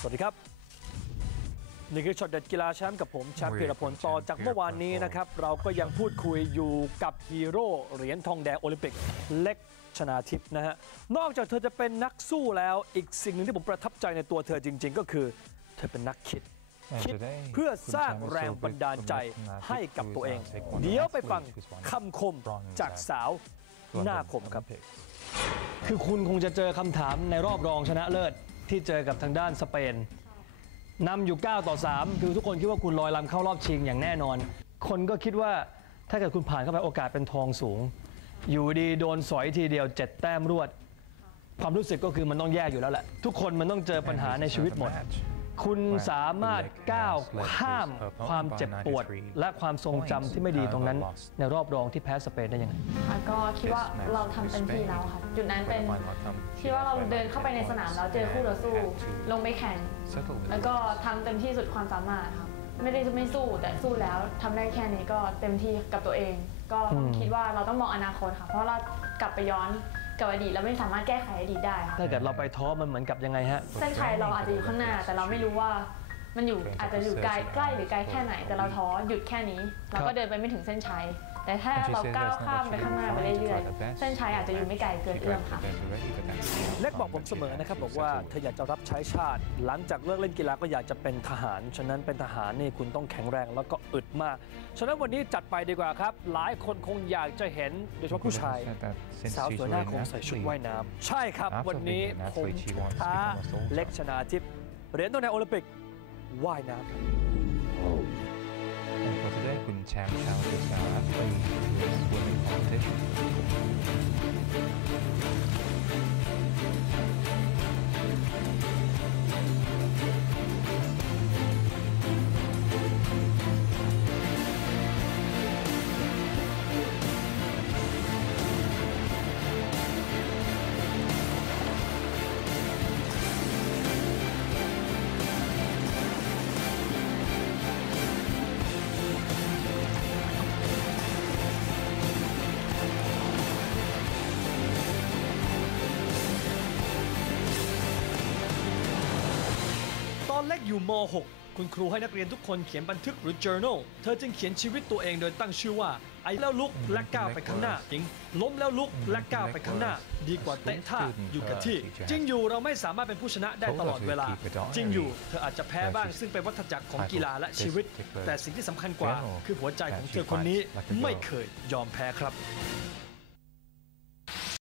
สวัสดีครับนี่คือช็อตเด็ดกีฬาแชมป์กับผมแชมป์พีรพลต่อจากเมื่อวานนี้นะครับ เราก็ยังพูดคุยอยู่กับฮีโร่เหรียญทองแดงโอลิมปิกเล็กชนาทิพย์นะฮะ นอกจากเธอจะเป็นนักสู้แล้วอีกสิ่งหนึ่งที่ผมประทับใจในตัวเธอจริง ๆ ก็คือ เธอเป็นนักคิดคิดเพื่อสร้างแรงบันดาลใจให้กับตัวเอง เดี๋ยวไปฟังคำคมจากสาวหน้าคมครับคือคุณคงจะเจอคำถามในรอบรองชนะเลิศ ที่เจอกับทางด้านสเปนนำอยู่ 9 ต่อ 3 คือทุกคนคิดว่าคุณลอยลำเข้ารอบชิงอย่างแน่นอน คนก็คิดว่าถ้าเกิดคุณผ่านเข้าไปโอกาสเป็นทองสูง อยู่ดีโดนสอยทีเดียว 7 แต้มรวด ความรู้สึกก็คือมันต้องแย่อยู่แล้วแหละ ทุกคนมันต้องเจอปัญหาในชีวิตหมด คุณสามารถก้าวข้ามความเจ็บปวด และความทรงจำที่ไม่ดีตรงนั้น ในรอบรองที่แพ้สเปนได้ยังไงค่ะก็คิดว่าเราทำเต็มที่แล้วค่ะ จุดนั้นเป็นคิดว่าเราเดินเข้าไปในสนามแล้วเจอคู่ต่อสู้ ลงไปแข่ง แล้วก็ทำเต็มที่สุดความสามารถค่ะไม่ได้จะไม่สู้แต่สู้แล้วทำได้แค่นี้ก็เต็มที่กับตัวเอง ก็ต้องอืมคิดว่าเราต้องมองอนาคตค่ะ เพราะเรากลับไปย้อน กับอดีตเราไม่สามารถแก้ไขอดีตได้ค่ะถ้าเกิดเราไปท้อมันเหมือนกับยังไงฮะ เส้นชัยเราอาจจะอยู่ข้างหน้า แต่เราไม่รู้ว่ามันอยู่อาจจะอยู่ไกลใกล้หรือไกลแค่ไหนแต่เราท้อหยุดแค่นี้ เราก็เดินไปไม่ถึงเส้นชัย แต่ถ้าเราก้าวข้ามไปข้างหน้าไปเรื่อยๆเส้นชัยอาจจะอยู่ไม่ไกลเกินเอื้อมค่ะเล็กบอกผมเสมอนะครับบอกว่าเธออยากจะรับใช้ชาติ หลังจากเลิกเล่นกีฬาก็อยากจะเป็นทหาร ฉะนั้นเป็นทหารนี่คุณต้องแข็งแรงแล้วก็อึดมาก ฉะนั้นวันนี้จัดไปดีกว่าครับ หลายคนคงอยากจะเห็นโดยเฉพาะผู้ชาย สาวสวยหน้าคงใส่ชุดว่ายน้ำใช่ครับวันนี้ผมท้าเล็กชนาทิพย์เหรียญทองในโอลิมปิกว่ายน้ำครับ And for today คุณแชม เล็กอยู่ม .6 คุณครูให้นักเรียนทุกคนเขียนบันทึกหรือ journal เธอจึงเขียนชีวิตตัวเองโดยตั้งชื่อว่าไอ้แล้วลุกและก้าวไปข้างหน้าจริง ล้มแล้วลุกและก้าวไปข้างหน้า ดีกว่าเตะท่าอยู่กับที่ จริงอยู่เราไม่สามารถเป็นผู้ชนะได้ตลอดเวลา จริงอยู่ เธออาจจะแพ้บ้างซึ่งเป็นวัฏจักรของกีฬาและชีวิต แต่สิ่งที่สำคัญกว่า คือหัวใจของเธอคนนี้ไม่เคยยอมแพ้ครับ